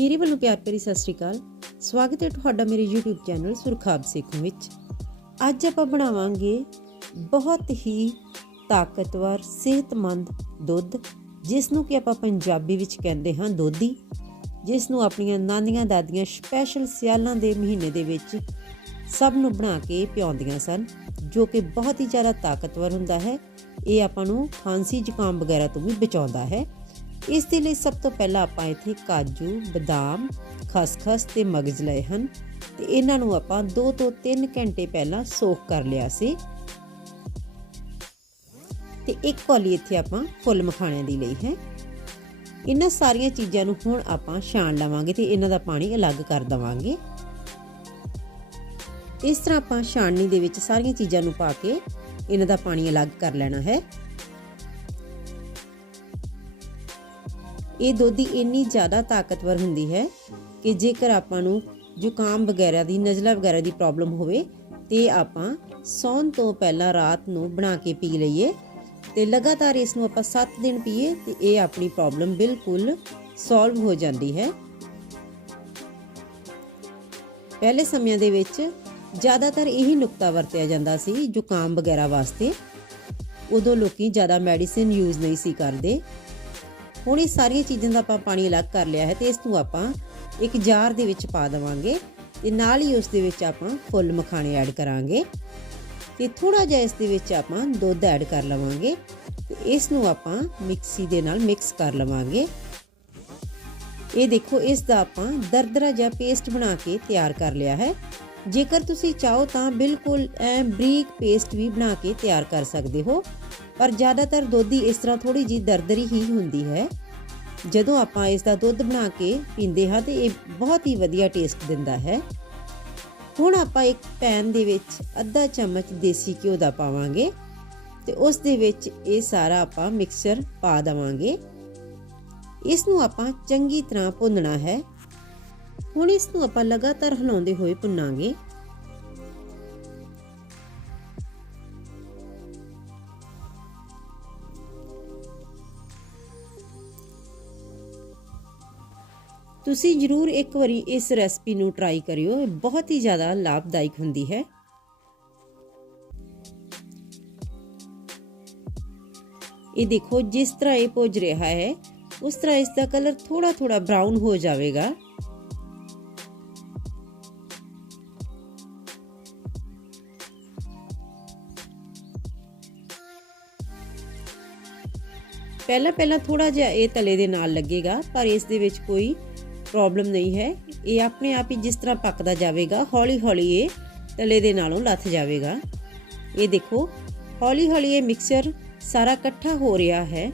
ਮੇਰੇ ਵੱਲੋਂ ਪਿਆਰ ਭਰੀ ਸਤਿ ਸ਼੍ਰੀ ਅਕਾਲ। ਸਵਾਗਤ ਹੈ ਤੁਹਾਡਾ ਮੇਰੇ YouTube ਚੈਨਲ ਸੁਰਖਾਬ ਸੇਖੋਂ ਵਿੱਚ। ਅੱਜ ਆਪਾਂ ਬਣਾਵਾਂਗੇ ਬਹੁਤ ਹੀ ਤਾਕਤਵਰ, ਸਿਹਤਮੰਦ ਦੁੱਧ ਜਿਸ ਨੂੰ ਕਿ ਆਪਾਂ ਪੰਜਾਬੀ ਵਿੱਚ ਕਹਿੰਦੇ ਹਾਂ ਦੋਧੀ ਜਿਸ ਨੂੰ ਆਪਣੀਆਂ ਨਾਨੀਆਂ ਦਾਦੀਆਂ ਸਪੈਸ਼ਲ ਸਿਆਲਾਂ ਦੇ ਮਹੀਨੇ ਦੇ ਵਿੱਚ ਸਭ ਨੂੰ ਬਣਾ ਕੇ ਪਿਆਉਂਦੀਆਂ ਸਨ, ਜੋ ਕਿ ਬਹੁਤ ਹੀ ਜ਼ਿਆਦਾ ਤਾਕਤਵਰ ਹੁੰਦਾ ਹੈ। ਇਹ ਆਪਾਂ ਨੂੰ ਖਾਂਸੀ ਜ਼ੁਕਾਮ ਵਗੈਰਾ ਤੋਂ ਵੀ ਬਚਾਉਂਦਾ ਹੈ। ਇਸ ਦੇ ਲਈ ਸਭ ਤੋਂ ਪਹਿਲਾਂ ਆਪਾਂ ਇੱਥੇ ਕਾਜੂ, ਬਦਾਮ, ਖਸਖਸ ਤੇ ਮਗਜ਼ ਲਏ ਹਨ ਤੇ ਇਹਨਾਂ ਨੂੰ ਆਪਾਂ 2 ਤੋਂ 3 ਘੰਟੇ ਪਹਿਲਾਂ ਸੋਖ ਕਰ ਲਿਆ ਸੀ। ਤੇ ਇੱਕ ਕੌਲੀ ਇੱਥੇ ਆਪਾਂ ਫੁੱਲ ਮਖਾਣਿਆਂ ਦੀ ਲਈ ਹੈ। ਇਹਨਾਂ ਸਾਰੀਆਂ ਚੀਜ਼ਾਂ ਨੂੰ ਹੁਣ ਆਪਾਂ ਛਾਣ ਲਵਾਂਗੇ ਤੇ ਇਹਨਾਂ ਦਾ ਪਾਣੀ ਅਲੱਗ ਕਰ ਦਵਾਂਗੇ। ਇਸ ਤਰ੍ਹਾਂ ਆਪਾਂ ਛਾਣਨੀ ਦੇ ਵਿੱਚ ਸਾਰੀਆਂ ਚੀਜ਼ਾਂ ਨੂੰ ਪਾ ਕੇ ਇਹਨਾਂ ਦਾ ਪਾਣੀ ਅਲੱਗ ਕਰ ਲੈਣਾ ਹੈ। ਇਹ ਦੋਧੀ ਇੰਨੀ ਜ਼ਿਆਦਾ ਤਾਕਤਵਰ ਹੁੰਦੀ ਹੈ ਕਿ ਜੇਕਰ ਆਪਾਂ ਨੂੰ ਜ਼ੁਕਾਮ ਵਗੈਰਾ ਦੀ, ਨਜ਼ਲਾ ਵਗੈਰਾ ਦੀ ਪ੍ਰੋਬਲਮ ਹੋਵੇ, ਤੇ ਆਪਾਂ ਸੌਣ ਤੋਂ ਪਹਿਲਾਂ ਰਾਤ ਨੂੰ ਬਣਾ ਕੇ ਪੀ ਲਈਏ ਤੇ ਲਗਾਤਾਰ ਇਸ ਨੂੰ ਆਪਾਂ 7 ਦਿਨ ਪੀਏ ਤੇ ਇਹ ਆਪਣੀ ਪ੍ਰੋਬਲਮ ਬਿਲਕੁਲ ਸੋਲਵ ਹੋ ਜਾਂਦੀ ਹੈ। ਪਹਿਲੇ ਸਮਿਆਂ ਦੇ ਵਿੱਚ ਜ਼ਿਆਦਾਤਰ ਇਹੀ ਨੁਕਤਾ ਵਰਤਿਆ ਜਾਂਦਾ ਸੀ ਜ਼ੁਕਾਮ ਵਗੈਰਾ ਵਾਸਤੇ। ਉਦੋਂ ਲੋਕੀ ਜ਼ਿਆਦਾ ਮੈਡੀਸਿਨ ਯੂਜ਼ ਨਹੀਂ ਸੀ ਕਰਦੇ। ਹੁਣ ਇਹ ਸਾਰੀਆਂ ਚੀਜ਼ਾਂ ਦਾ ਆਪਾਂ ਪਾਣੀ ਅਲੱਗ ਕਰ ਲਿਆ ਹੈ ਤੇ ਇਸ ਨੂੰ ਆਪਾਂ ਇੱਕ ਜਾਰ ਦੇ ਵਿੱਚ ਪਾ ਦੇਵਾਂਗੇ ਤੇ ਨਾਲ ਹੀ ਉਸ ਦੇ ਵਿੱਚ ਆਪਾਂ ਫੁੱਲ ਮਖਾਣੇ ਐਡ ਕਰਾਂਗੇ ਤੇ ਥੋੜਾ ਜਿਹਾ ਇਸ ਦੇ ਵਿੱਚ ਆਪਾਂ ਦੁੱਧ ਐਡ ਕਰ ਲਵਾਂਗੇ ਤੇ ਇਸ ਨੂੰ ਆਪਾਂ ਮਿਕਸੀ ਦੇ ਨਾਲ ਮਿਕਸ ਕਰ ਲਵਾਂਗੇ। ਇਹ ਦੇਖੋ, ਇਸ ਦਾ ਆਪਾਂ ਦਰਦਰਾ ਜਿਹਾ ਪੇਸਟ ਬਣਾ ਕੇ ਤਿਆਰ ਕਰ ਲਿਆ ਹੈ। ਜੇਕਰ ਤੁਸੀਂ ਚਾਹੋ ਤਾਂ ਬਿਲਕੁਲ ਐ ਬਰੀਕ ਪੇਸਟ ਵੀ ਬਣਾ ਕੇ ਤਿਆਰ ਕਰ ਸਕਦੇ ਹੋ, ਪਰ ਜ਼ਿਆਦਾਤਰ ਦੋਧੀ ਇਸ ਤਰ੍ਹਾਂ ਥੋੜੀ ਜੀ ਦਰਦਰੀ ਹੀ ਹੁੰਦੀ ਹੈ। ਜਦੋਂ ਆਪਾਂ ਇਸ ਦਾ ਦੁੱਧ ਬਣਾ ਕੇ ਪੀਂਦੇ ਹਾਂ ਤੇ ਇਹ ਬਹੁਤ ਹੀ ਵਧੀਆ ਟੇਸਟ ਦਿੰਦਾ ਹੈ। ਹੁਣ ਆਪਾਂ ਇੱਕ ਪੈਨ ਦੇ ਵਿੱਚ ਅੱਧਾ ਚਮਚ ਦੇਸੀ ਘਿਓ ਦਾ ਪਾਵਾਂਗੇ ਤੇ ਉਸ ਦੇ ਵਿੱਚ ਇਹ ਸਾਰਾ ਆਪਾਂ ਮਿਕਸਚਰ ਪਾ ਦਵਾਂਗੇ। ਇਸ ਨੂੰ ਆਪਾਂ ਚੰਗੀ ਤਰ੍ਹਾਂ ਭੁੰਨਣਾ ਹੈ। ਹੁਣ ਇਸ ਨੂੰ ਆਪਾਂ ਲਗਾਤਾਰ ਹਿਲਾਉਂਦੇ ਹੋਏ ਭੁੰਨਾਂਗੇ। ਤੁਸੀਂ ਜਰੂਰ ਇੱਕ ਵਾਰੀ ਇਸ ਰੈਸਪੀ ਨੂੰ ਟਰਾਈ ਕਰਿਓ, ਇਹ ਬਹੁਤ ਹੀ ਜ਼ਿਆਦਾ ਲਾਭਦਾਇਕ ਹੁੰਦੀ ਹੈ। ਇਹ ਦੇਖੋ, ਜਿਸ ਤਰ੍ਹਾਂ ਇਹ ਭੁੱਜ ਰਿਹਾ ਹੈ, ਉਸ ਤਰ੍ਹਾਂ ਇਸ ਦਾ ਕਲਰ ਥੋੜਾ ਥੋੜਾ ਬ੍ਰਾਊਨ ਹੋ ਜਾਵੇਗਾ। ਪਹਿਲਾਂ ਪਹਿਲਾਂ ਥੋੜਾ ਜਿਹਾ ਇਹ ਤਲੇ ਦੇ ਨਾਲ ਲੱਗੇਗਾ, ਪਰ ਇਸ ਦੇ ਵਿੱਚ ਕੋਈ ਪ੍ਰੋਬਲਮ ਨਹੀਂ ਹੈ। ਇਹ ਆਪਣੇ ਆਪ ਹੀ ਜਿਸ ਤਰ੍ਹਾਂ ਪੱਕਦਾ ਜਾਵੇਗਾ ਹੌਲੀ ਹੌਲੀ ਇਹ ਤਲੇ ਦੇ ਨਾਲੋਂ ਲੱਥ ਜਾਵੇਗਾ। ਇਹ ਦੇਖੋ ਹੌਲੀ ਹੌਲੀ ਇਹ ਮਿਕਸਚਰ ਸਾਰਾ ਇਕੱਠਾ ਹੋ ਰਿਹਾ ਹੈ।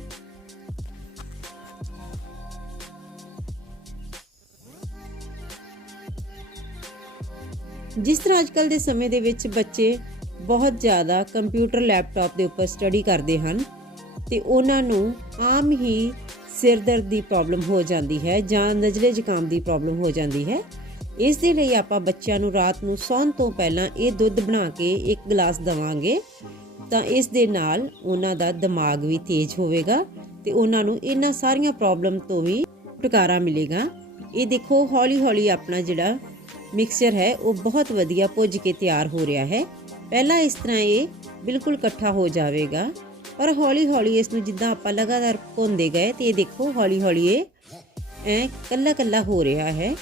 ਜਿਸ ਤਰ੍ਹਾਂ ਅੱਜਕੱਲ ਦੇ ਸਮੇਂ ਦੇ ਵਿੱਚ ਬੱਚੇ ਬਹੁਤ ਜ਼ਿਆਦਾ ਕੰਪਿਊਟਰ ਲੈਪਟਾਪ ਦੇ ਉੱਪਰ ਸਟੱਡੀ ਕਰਦੇ ਹਨ। ਤੇ ਉਹਨਾਂ ਨੂੰ ਆਮ ਹੀ ਸਿਰ ਦਰਦ ਦੀ ਪ੍ਰੋਬਲਮ ਹੋ ਜਾਂਦੀ ਹੈ ਜਾਂ ਨਜ਼ਲੇ ਜ਼ੁਕਾਮ ਦੀ ਪ੍ਰੋਬਲਮ ਹੋ ਜਾਂਦੀ ਹੈ। ਇਸ ਦੇ ਲਈ ਆਪਾਂ ਬੱਚਿਆਂ ਨੂੰ ਰਾਤ ਨੂੰ ਸੌਣ ਤੋਂ ਪਹਿਲਾਂ ਇਹ ਦੁੱਧ ਬਣਾ ਕੇ ਇੱਕ ਗਲਾਸ ਦਵਾਂਗੇ ਤਾਂ ਇਸ ਦੇ ਨਾਲ ਉਹਨਾਂ ਦਾ ਦਿਮਾਗ ਵੀ ਤੇਜ਼ ਹੋਵੇਗਾ ਤੇ ਉਹਨਾਂ ਨੂੰ ਇਹਨਾਂ ਸਾਰੀਆਂ ਪ੍ਰੋਬਲਮ ਤੋਂ ਵੀ ਛੁਟਕਾਰਾ ਮਿਲੇਗਾ। ਇਹ ਦੇਖੋ ਹੌਲੀ ਹੌਲੀ ਆਪਣਾ ਜਿਹੜਾ ਮਿਕਸਚਰ ਹੈ, ਉਹ ਬਹੁਤ ਵਧੀਆ ਭੁੱਜ ਕੇ ਤਿਆਰ ਹੋ ਰਿਹਾ ਹੈ। ਪਹਿਲਾਂ ਇਸ ਤਰ੍ਹਾਂ ਇਹ ਬਿਲਕੁਲ ਇਕੱਠਾ ਹੋ ਜਾਵੇਗਾ। ਪਰ ਹੌਲੀ ਹੌਲੀ ਇਸ ਨੂੰ ਜਿੱਦਾਂ ਆਪਾਂ ਲਗਾਤਾਰ ਭੁੰਨਦੇ ਗਏ ਤੇ ਇਹ ਦੇਖੋ ਹੌਲੀ ਹੌਲੀ ਇਹ, ਐ ਕੱਲਾ ਕੱਲਾ ਹੋ ਰਿਹਾ ਹੈ।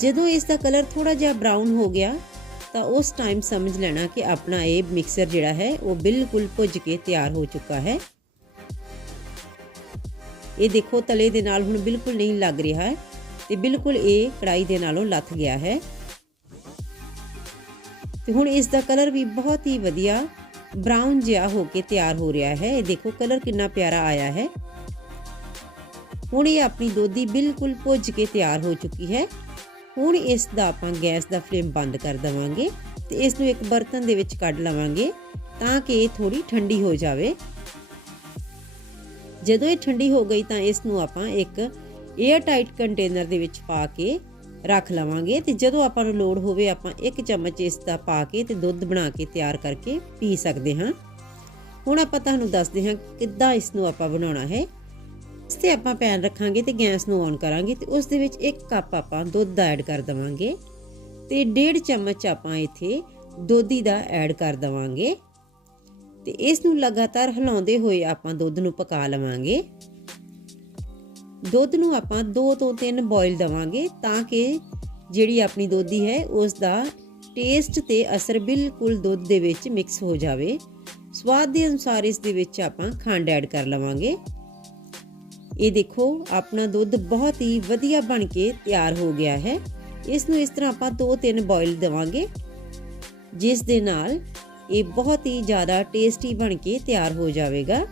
ਜਦੋਂ ਇਸ ਦਾ ਕਲਰ ਥੋੜਾ ਜਿਹਾ ਬਰਾਊਨ ਹੋ ਗਿਆ, ਤਾਂ ਉਸ ਟਾਈਮ ਸਮਝ ਲੈਣਾ ਕਿ ਆਪਣਾ ਇਹ ਮਿਕਸਰ ਜਿਹੜਾ ਹੈ, ਉਹ ਬਿਲਕੁਲ ਭੁੱਜ ਕੇ ਤਿਆਰ ਹੋ ਚੁੱਕਾ ਹੈ। ਇਹ ਦੇਖੋ ਤਲੇ ਦੇ ਨਾਲ ਹੁਣ ਬਿਲਕੁਲ ਨਹੀਂ ਲੱਗ ਰਿਹਾ ਹੈ ਤੇ ਬਿਲਕੁਲ ਇਹ ਕੜਾਈ ਦੇ ਨਾਲੋਂ ਲੱਥ ਗਿਆ ਹੈ। ਤੇ ਹੁਣ ਇਸ ਦਾ ਕਲਰ ਵੀ ਬਹੁਤ ਹੀ ਵਧੀਆ ਬ੍ਰਾਊਨ ਜਿਹਾ ਹੋ ਕੇ ਤਿਆਰ ਹੋ ਰਿਹਾ ਹੈ। ਇਹ ਦੇਖੋ ਕਲਰ ਕਿੰਨਾ ਪਿਆਰਾ ਆਇਆ ਹੈ। ਹੁਣ ਇਹ ਆਪਣੀ ਦੋਧੀ ਬਿਲਕੁਲ ਭੁੱਜ ਕੇ ਤਿਆਰ ਹੋ ਚੁੱਕੀ ਹੈ। ਹੁਣ ਇਸ ਦਾ ਆਪਾਂ ਗੈਸ ਦਾ ਫਲੇਮ ਬੰਦ ਕਰ ਦਵਾਂਗੇ ਤੇ ਇਸ ਨੂੰ ਇੱਕ ਬਰਤਨ ਦੇ ਵਿੱਚ ਕੱਢ ਲਵਾਂਗੇ ਤਾਂ ਕਿ ਇਹ ਥੋੜੀ ਠੰਡੀ ਹੋ ਜਾਵੇ। ਜਦੋਂ ਇਹ ਠੰਡੀ ਹੋ ਗਈ ਤਾਂ ਇਸ ਨੂੰ ਆਪਾਂ ਇੱਕ 에ਅਰ ਟਾਈਟ ਕੰਟੇਨਰ ਦੇ ਵਿੱਚ ਪਾ ਕੇ ਰੱਖ ਲਵਾਂਗੇ ਤੇ ਜਦੋਂ ਆਪਾਂ ਨੂੰ ਲੋੜ ਹੋਵੇ ਆਪਾਂ ਇੱਕ ਚਮਚ ਇਸ ਦਾ ਪਾ ਕੇ ਤੇ ਦੁੱਧ ਬਣਾ ਕੇ ਤਿਆਰ ਕਰਕੇ ਪੀ ਸਕਦੇ ਹਾਂ। ਹੁਣ ਆਪਾਂ ਤੁਹਾਨੂੰ ਦੱਸਦੇ ਹਾਂ ਕਿੱਦਾਂ ਇਸ ਨੂੰ ਆਪਾਂ ਬਣਾਉਣਾ ਹੈ। ਇਸ ਤੇ ਆਪਾਂ ਪੈਨ ਰੱਖਾਂਗੇ ਤੇ ਗੈਸ ਨੂੰ ਔਨ ਕਰਾਂਗੇ ਤੇ ਉਸ ਦੇ ਵਿੱਚ 1 ਕੱਪ ਆਪਾਂ ਦੁੱਧ ਦਾ ਐਡ ਕਰ ਦਵਾਂਗੇ ਤੇ 1.5 ਚਮਚ ਆਪਾਂ ਇੱਥੇ ਦੋਧੀ ਦਾ ਐਡ ਕਰ ਦਵਾਂਗੇ। ਤੇ ਇਸ ਨੂੰ ਲਗਾਤਾਰ ਹਿਲਾਉਂਦੇ ਹੋਏ ਆਪਾਂ ਦੁੱਧ ਨੂੰ ਪਕਾ ਲਵਾਂਗੇ। ਦੁੱਧ ਨੂੰ ਆਪਾਂ 2 ਤੋਂ 3 ਬੋਇਲ ਦਵਾਂਗੇ ਤਾਂ ਕਿ ਜਿਹੜੀ ਆਪਣੀ ਦੋਧੀ ਹੈ ਉਸ ਦਾ ਟੇਸਟ ਤੇ ਅਸਰ ਬਿਲਕੁਲ ਦੁੱਧ ਦੇ ਵਿੱਚ ਮਿਕਸ ਹੋ ਜਾਵੇ। ਸਵਾਦ ਦੇ ਅਨੁਸਾਰ ਇਸ ਦੇ ਵਿੱਚ ਆਪਾਂ ਖੰਡ ਐਡ ਕਰ ਲਵਾਂਗੇ। ਇਹ ਦੇਖੋ, ਆਪਣਾ ਦੁੱਧ ਬਹੁਤ ਹੀ ਵਧੀਆ ਬਣ ਕੇ ਤਿਆਰ ਹੋ ਗਿਆ ਹੈ। ਇਸ ਨੂੰ ਇਸ ਤਰ੍ਹਾਂ ਆਪਾਂ 2-3 ਬੋਇਲ ਦੇਵਾਂਗੇ, ਜਿਸ ਦੇ ਨਾਲ ਇਹ ਬਹੁਤ ਹੀ ਜ਼ਿਆਦਾ ਟੇਸਟੀ ਬਣ ਕੇ ਤਿਆਰ ਹੋ ਜਾਵੇਗਾ।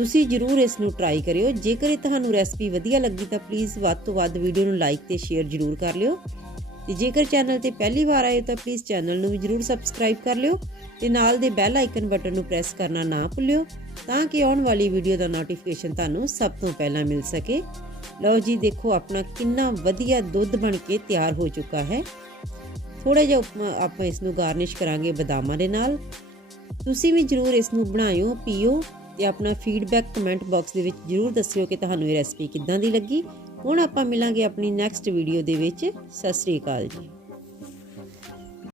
ਤੁਸੀਂ ਜਰੂਰ ਇਸ ਨੂੰ ਟਰਾਈ ਕਰਿਓ। ਜੇਕਰ ਇਹ ਤੁਹਾਨੂੰ ਰੈਸਪੀ ਵਧੀਆ ਲੱਗੀ ਤਾਂ ਪਲੀਜ਼ ਵੱਧ ਤੋਂ ਵੱਧ ਵੀਡੀਓ ਨੂੰ ਲਾਈਕ ਤੇ ਸ਼ੇਅਰ ਜਰੂਰ ਕਰ ਲਿਓ। ਤੇ ਜੇਕਰ ਚੈਨਲ ਤੇ ਪਹਿਲੀ ਵਾਰ ਆਏ ਤਾਂ ਪਲੀਜ਼ ਚੈਨਲ ਨੂੰ ਵੀ ਜਰੂਰ ਸਬਸਕ੍ਰਾਈਬ ਕਰ ਲਿਓ ਤੇ ਨਾਲ ਦੇ ਬੈਲ ਆਈਕਨ ਬਟਨ ਨੂੰ ਪ੍ਰੈਸ ਕਰਨਾ ਨਾ ਭੁੱਲਿਓ ਤਾਂ ਕਿ ਆਉਣ ਵਾਲੀ ਵੀਡੀਓ ਦਾ ਨੋਟੀਫਿਕੇਸ਼ਨ ਤੁਹਾਨੂੰ ਸਭ ਤੋਂ ਪਹਿਲਾਂ ਮਿਲ ਸਕੇ। ਲਓ ਜੀ, ਦੇਖੋ ਆਪਣਾ ਕਿੰਨਾ ਵਧੀਆ ਦੁੱਧ ਬਣ ਕੇ ਤਿਆਰ ਹੋ ਚੁੱਕਾ ਹੈ। ਥੋੜਾ ਜਿਹਾ ਉਪਮਾ ਆਪਾਂ ਇਸ ਨੂੰ ਗਾਰਨਿਸ਼ ਕਰਾਂਗੇ ਬਦਾਮਾਂ ਦੇ ਨਾਲ। ਤੁਸੀਂ ਵੀ ਜਰੂਰ ਇਸ ਨੂੰ ਬਣਾਇਓ, ਪੀਓ। ਤੇ ਆਪਣਾ ਫੀਡਬੈਕ ਕਮੈਂਟ ਬਾਕਸ ਦੇ ਵਿੱਚ ਜਰੂਰ ਦੱਸਿਓ ਕਿ ਤੁਹਾਨੂੰ ਇਹ ਰੈਸਪੀ ਕਿੱਦਾਂ ਦੀ ਲੱਗੀ। ਹੁਣ ਆਪਾਂ ਮਿਲਾਂਗੇ ਆਪਣੀ ਨੈਕਸਟ ਵੀਡੀਓ ਦੇ ਵਿੱਚ। ਸਤਿ ਸ੍ਰੀ ਅਕਾਲ ਜੀ।